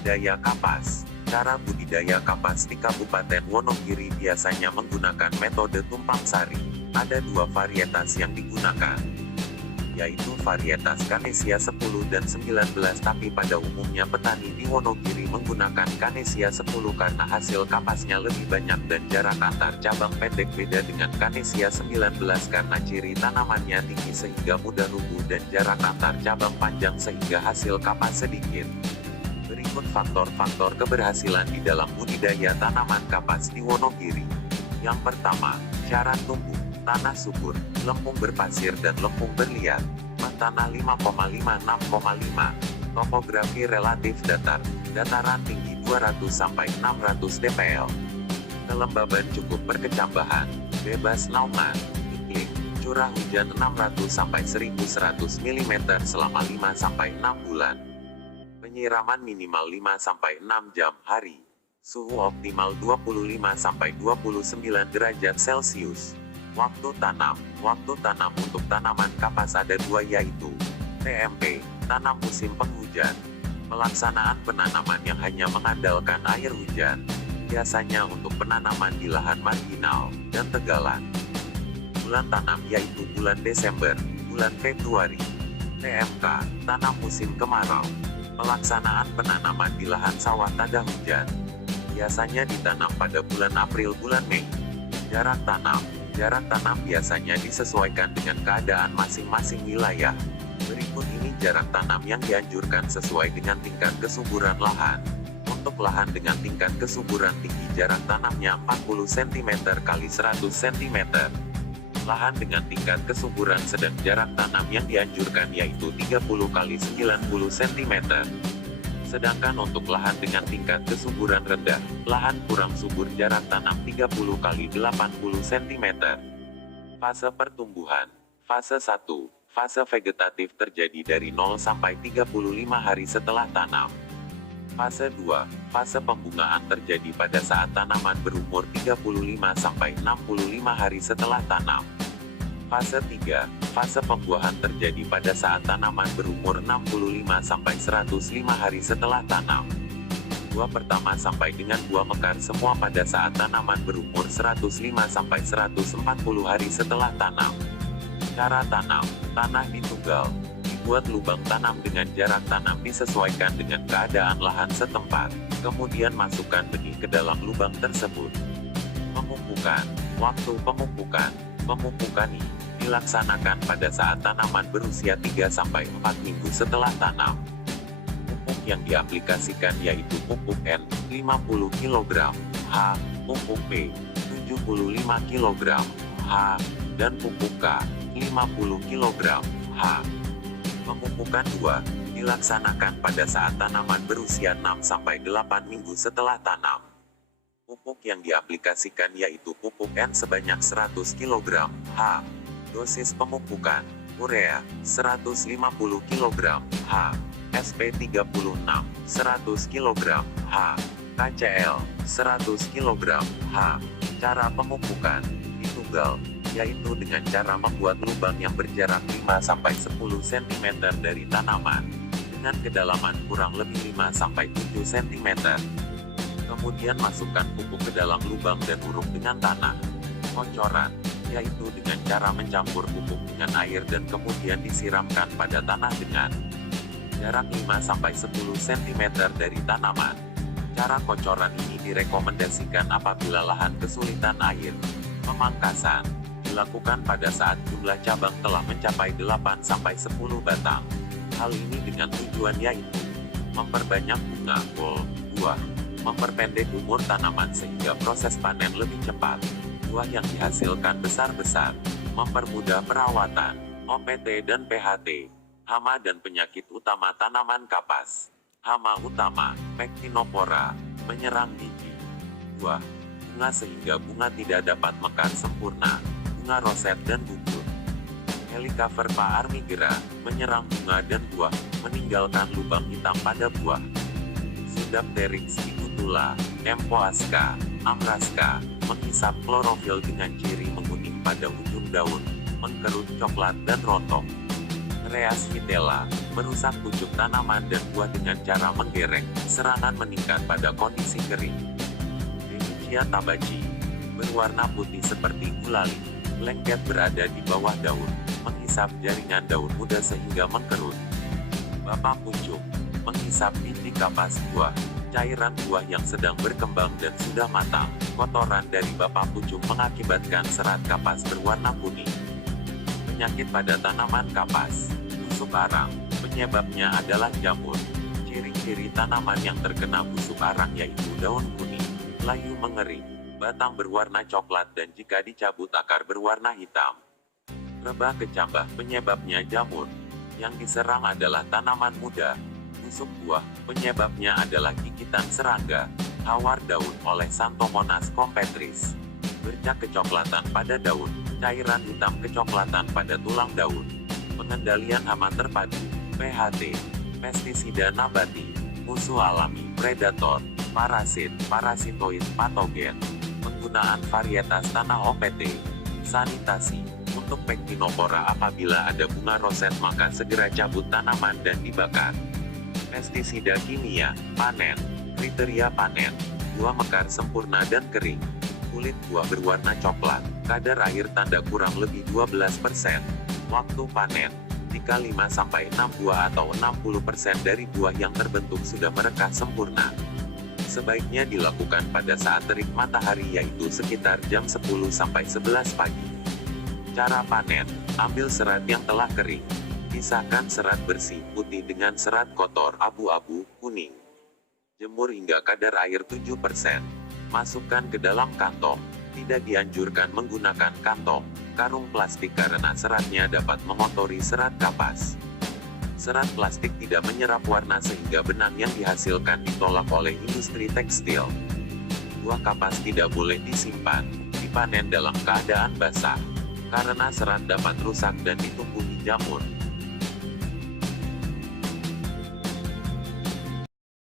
Budidaya kapas. Cara budidaya kapas di Kabupaten Wonogiri biasanya menggunakan metode tumpang sari. Ada dua varietas yang digunakan, yaitu varietas Canesia 10 dan 19, tapi pada umumnya petani di Wonogiri menggunakan Canesia 10 karena hasil kapasnya lebih banyak dan jarak antar cabang pendek. Beda dengan Canesia 19 karena ciri tanamannya tinggi sehingga mudah rubuh dan jarak antar cabang panjang sehingga hasil kapas sedikit. Berikut faktor-faktor keberhasilan di dalam budidaya tanaman kapas di Wonogiri. Yang pertama, cara tumbuh. Tanah subur, lempung berpasir dan lempung berliat. Tanah 5,5-6,5. Topografi relatif datar. Dataran tinggi 200-600 dpl. Kelembaban cukup berkecambahan. Bebas naungan. Iklim. Curah hujan 600-1100 mm selama 5-6 bulan. Penyiraman minimal 5-6 jam hari. Suhu optimal 25-29 derajat Celcius. Waktu tanam. Waktu tanam untuk tanaman kapas ada dua, yaitu TMP, tanam musim penghujan. Pelaksanaan penanaman yang hanya mengandalkan air hujan. Biasanya untuk penanaman di lahan marginal dan tegalan. Bulan tanam yaitu bulan Desember, bulan Februari. TMK, tanam musim kemarau. Pelaksanaan penanaman di lahan sawah tanda hujan. Biasanya ditanam pada bulan April bulan Mei. Jarak tanam. Jarak tanam biasanya disesuaikan dengan keadaan masing-masing wilayah. Berikut ini jarak tanam yang dianjurkan sesuai dengan tingkat kesuburan lahan. Untuk lahan dengan tingkat kesuburan tinggi jarak tanamnya 40 cm x 100 cm. Lahan dengan tingkat kesuburan sedang jarak tanam yang dianjurkan yaitu 30 x 90 cm. Sedangkan untuk lahan dengan tingkat kesuburan rendah, lahan kurang subur jarak tanam 30 x 80 cm. Fase pertumbuhan. Fase 1. Fase vegetatif terjadi dari 0 sampai 35 hari setelah tanam. Fase 2. Fase pembungaan terjadi pada saat tanaman berumur 35 sampai 65 hari setelah tanam. Fase 3. Fase pembuahan terjadi pada saat tanaman berumur 65 sampai 105 hari setelah tanam. Buah pertama sampai dengan buah mekar semua pada saat tanaman berumur 105 sampai 140 hari setelah tanam. Cara tanam. Tanah ditunggal. Dibuat lubang tanam dengan jarak tanam disesuaikan dengan keadaan lahan setempat. Kemudian masukkan benih ke dalam lubang tersebut. Pemupukan. Waktu pemupukan. Pemupukan ini dilaksanakan pada saat tanaman berusia 3-4 minggu setelah tanam. Pupuk yang diaplikasikan yaitu pupuk N 50 kg H, pupuk P 75 kg H, dan pupuk K 50 kg H. Pemupukan 2 dilaksanakan pada saat tanaman berusia 6-8 minggu setelah tanam. Pupuk yang diaplikasikan yaitu pupuk N sebanyak 100 kg H. Dosis pemupukan, urea, 150 kg H. SP 36, 100 kg H. KCL, 100 kg H. Cara pemupukan, ditunggal, yaitu dengan cara membuat lubang yang berjarak 5-10 cm dari tanaman, dengan kedalaman kurang lebih 5-7 cm. Kemudian masukkan pupuk ke dalam lubang dan uruk dengan tanah. Kocoran, yaitu dengan cara mencampur pupuk dengan air dan kemudian disiramkan pada tanah dengan jarak 5-10 cm dari tanaman. Cara kocoran ini direkomendasikan apabila lahan kesulitan air. Pemangkasan dilakukan pada saat jumlah cabang telah mencapai 8-10 batang. Hal ini dengan tujuan yaitu memperbanyak bunga, buah, memperpendek umur tanaman sehingga proses panen lebih cepat, buah yang dihasilkan besar-besar, mempermudah perawatan, OPT dan PHT, hama dan penyakit utama tanaman kapas. Hama utama, Pectinopora, menyerang biji, buah, bunga sehingga bunga tidak dapat mekar sempurna, bunga roset dan gugur. Helicoverpa armigera, menyerang bunga dan buah, meninggalkan lubang hitam pada buah. Sudapteryx bigutula, Empoaska, Amraska, menghisap klorofil dengan ciri menguning pada ujung daun, mengkerut coklat dan rontok. Reas vitella, merusak pucuk tanaman dan buah dengan cara menggerek. Serangan meningkat pada kondisi kering. Demikia tabaci, berwarna putih seperti gulali. Lengket berada di bawah daun, menghisap jaringan daun muda sehingga mengkerut. Bapa pucuk, menghisap inti kapas buah. Cairan buah yang sedang berkembang dan sudah matang. Kotoran dari bapa pucuk mengakibatkan serat kapas berwarna kuning. Penyakit pada tanaman kapas. Busuk arang, penyebabnya adalah jamur. Ciri-ciri tanaman yang terkena busuk arang yaitu daun kuning, layu mengering, batang berwarna coklat dan jika dicabut akar berwarna hitam. Rebah kecambah, penyebabnya jamur. Yang diserang adalah tanaman muda. Busuk buah, penyebabnya adalah gigitan serangga. Hawar daun oleh Xanthomonas competris. Bercak kecoklatan pada daun, cairan hitam kecoklatan pada tulang daun. Pengendalian hama terpadu, PHT, pestisida nabati, musuh alami, predator, parasit, parasitoid, patogen. Penggunaan varietas tanah OPT. Sanitasi, untuk Pectinopora apabila ada bunga roset maka segera cabut tanaman dan dibakar. Pestisida kimia, panen, kriteria panen, buah mekar sempurna dan kering. Kulit buah berwarna coklat, kadar air tanda kurang lebih 12%. Waktu panen, jika 5-6 buah atau 60% dari buah yang terbentuk sudah merekah sempurna. Sebaiknya dilakukan pada saat terik matahari yaitu sekitar jam 10-11 pagi. Cara panen, ambil serat yang telah kering. Pisahkan serat bersih putih dengan serat kotor abu-abu, kuning. Jemur hingga kadar air 7%. Masukkan ke dalam kantong. Tidak dianjurkan menggunakan kantong, karung plastik karena seratnya dapat mengotori serat kapas. Serat plastik tidak menyerap warna sehingga benang yang dihasilkan ditolak oleh industri tekstil. Buah kapas tidak boleh disimpan, dipanen dalam keadaan basah. Karena serat dapat rusak dan ditumbuhi jamur.